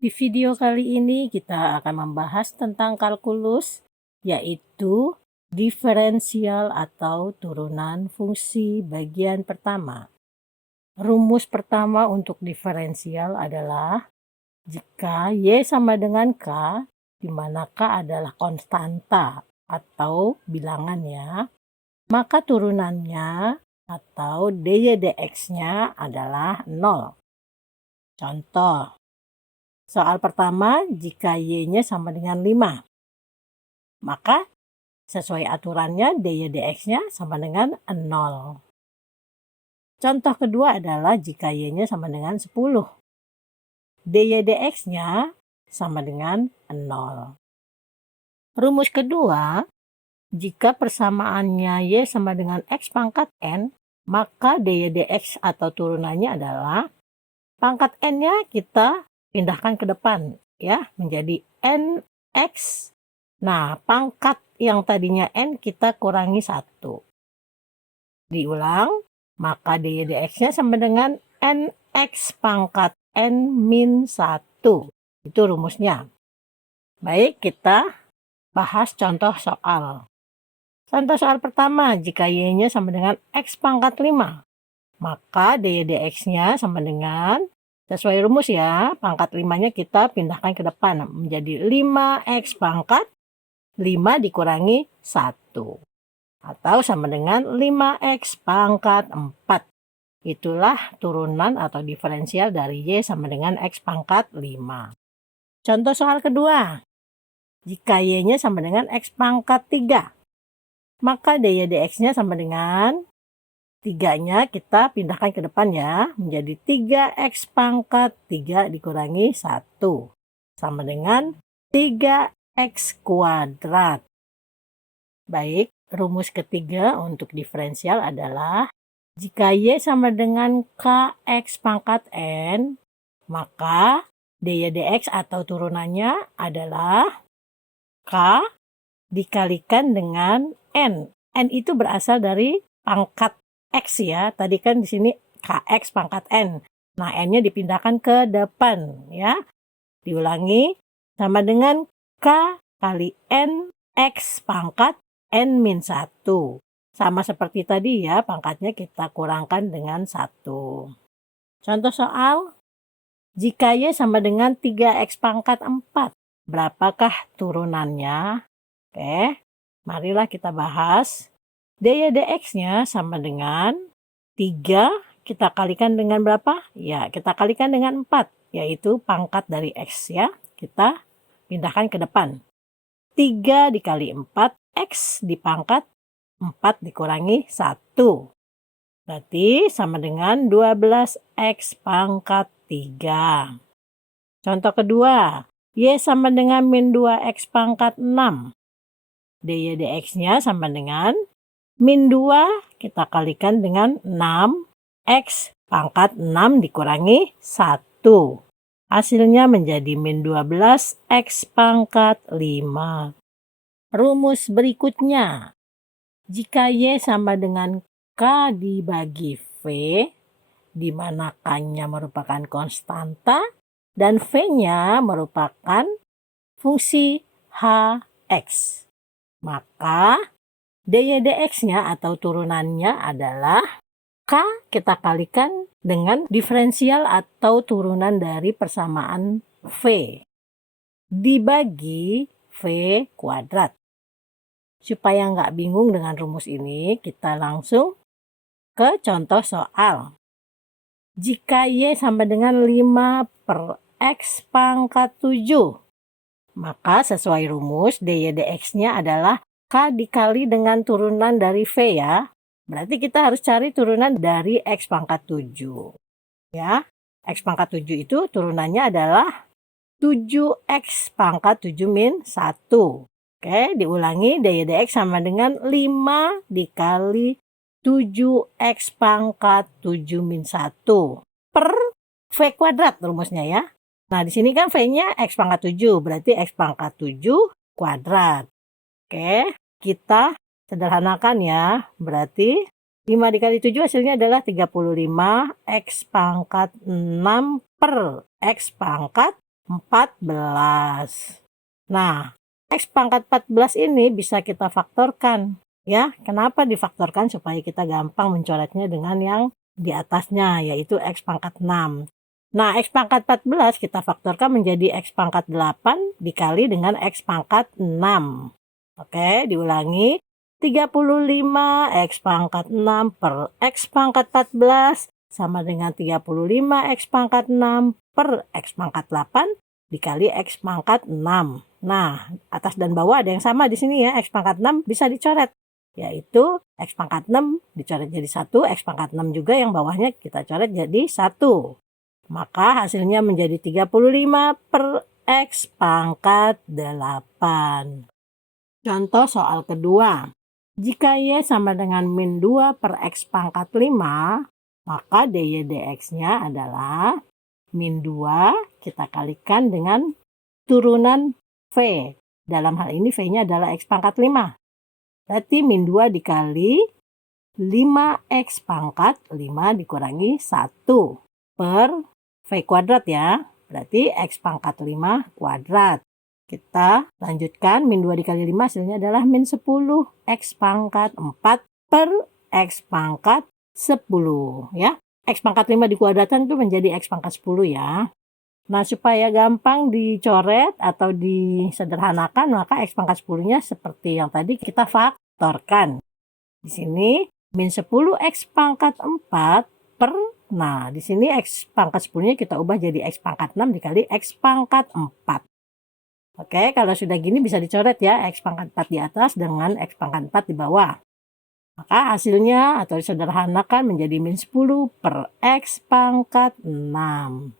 Di video kali ini kita akan membahas tentang kalkulus, yaitu diferensial atau turunan fungsi bagian pertama. Rumus pertama untuk diferensial adalah jika Y sama dengan K, di mana K adalah konstanta atau bilangan ya, maka turunannya atau dy dx-nya adalah 0. Contoh, soal pertama, jika Y-nya sama dengan 5, maka sesuai aturannya dy dx-nya sama dengan 0. Contoh kedua adalah jika Y-nya sama dengan 10, dy dx-nya sama dengan 0. Rumus kedua, jika persamaannya Y sama dengan X pangkat N, maka dy dx atau turunannya adalah pangkat N-nya kita pindahkan ke depan ya menjadi nx. Nah, pangkat yang tadinya n kita kurangi 1. Diulang, maka dy dx-nya sama dengan nx pangkat n min 1. Itu rumusnya. Baik, kita bahas contoh soal. Contoh soal pertama, jika y-nya sama dengan x pangkat 5, maka dy dx-nya sama dengan, sesuai rumus ya, pangkat 5-nya kita pindahkan ke depan menjadi 5x pangkat 5 dikurangi 1. Atau sama dengan 5x pangkat 4. Itulah turunan atau diferensial dari Y sama dengan X pangkat 5. Contoh soal kedua. Jika Y-nya sama dengan X pangkat 3, maka dy dx-nya sama dengan 3-nya kita pindahkan ke depan ya, menjadi 3x pangkat 3 dikurangi 1. Sama dengan 3x kuadrat. Baik, rumus ketiga untuk diferensial adalah jika Y sama dengan kx pangkat N, maka dy dx atau turunannya adalah K dikalikan dengan N. N itu berasal dari pangkat X ya, tadi kan di sini kx pangkat N. Nah, N-nya dipindahkan ke depan ya. Diulangi, sama dengan K kali N X pangkat N min 1. Sama seperti tadi ya, pangkatnya kita kurangkan dengan 1. Contoh soal, jika Y sama dengan 3X pangkat 4, berapakah turunannya? Oke, marilah kita bahas. Dy dx-nya sama dengan 3, kita kalikan dengan berapa? Ya, kita kalikan dengan 4, yaitu pangkat dari X ya. Kita pindahkan ke depan. 3 dikali 4, X dipangkat 4 dikurangi 1. Berarti sama dengan 12X pangkat 3. Contoh kedua, Y sama dengan min 2X pangkat 6. Dy dx-nya sama dengan min 2 kita kalikan dengan 6, X pangkat 6 dikurangi 1. Hasilnya menjadi min 12 X pangkat 5. Rumus berikutnya, jika Y sama dengan K dibagi V, di mana K-nya merupakan konstanta dan V-nya merupakan fungsi Hx, maka dy dx-nya atau turunannya adalah K kita kalikan dengan diferensial atau turunan dari persamaan V dibagi V kuadrat. Supaya nggak bingung dengan rumus ini, kita langsung ke contoh soal. Jika Y sama dengan 5 per X pangkat 7, maka sesuai rumus dy dx-nya adalah K dikali dengan turunan dari V ya. Berarti kita harus cari turunan dari X pangkat 7. Ya, X pangkat 7 itu turunannya adalah 7X pangkat 7 min 1. Oke, diulangi, dy dx sama dengan 5 dikali 7X pangkat 7 min 1 per V kuadrat rumusnya ya. Nah, di sini kan V-nya X pangkat 7, berarti X pangkat 7 kuadrat. Oke, kita sederhanakan ya. Berarti 5 dikali 7 hasilnya adalah 35 X pangkat 6 per X pangkat 14. Nah, X pangkat 14 ini bisa kita faktorkan. Ya, kenapa difaktorkan? Supaya kita gampang mencoretnya dengan yang di atasnya, yaitu X pangkat 6. Nah, X pangkat 14 kita faktorkan menjadi X pangkat 8 dikali dengan X pangkat 6. Oke, diulangi. 35 X pangkat 6 per X pangkat 14 sama dengan 35 X pangkat 6 per X pangkat 8 dikali X pangkat 6. Nah, atas dan bawah ada yang sama di sini ya. X pangkat 6 bisa dicoret, yaitu X pangkat 6 dicoret jadi 1, X pangkat 6 juga yang bawahnya kita coret jadi 1. Maka hasilnya menjadi 35 per X pangkat 8. Contoh soal kedua. Jika Y sama dengan min 2 per X pangkat 5, maka dy dx-nya adalah min 2 kita kalikan dengan turunan V. Dalam hal ini V-nya adalah X pangkat 5. Berarti min 2 dikali 5X pangkat 5 dikurangi 1 per V kuadrat ya. Berarti X pangkat 5 kuadrat. Kita lanjutkan, min 2 dikali 5 hasilnya adalah min 10 X pangkat 4 per X pangkat 10 ya. X pangkat 5 dikuadratkan itu menjadi X pangkat 10 ya. Nah, supaya gampang dicoret atau disederhanakan, maka X pangkat 10-nya seperti yang tadi kita faktorkan. Di sini min 10 X pangkat 4 per, nah di sini X pangkat 10-nya kita ubah jadi X pangkat 6 dikali X pangkat 4. Oke, kalau sudah gini bisa dicoret ya, X pangkat 4 di atas dengan X pangkat 4 di bawah. Maka hasilnya atau disederhanakan menjadi min 10 per X pangkat 6.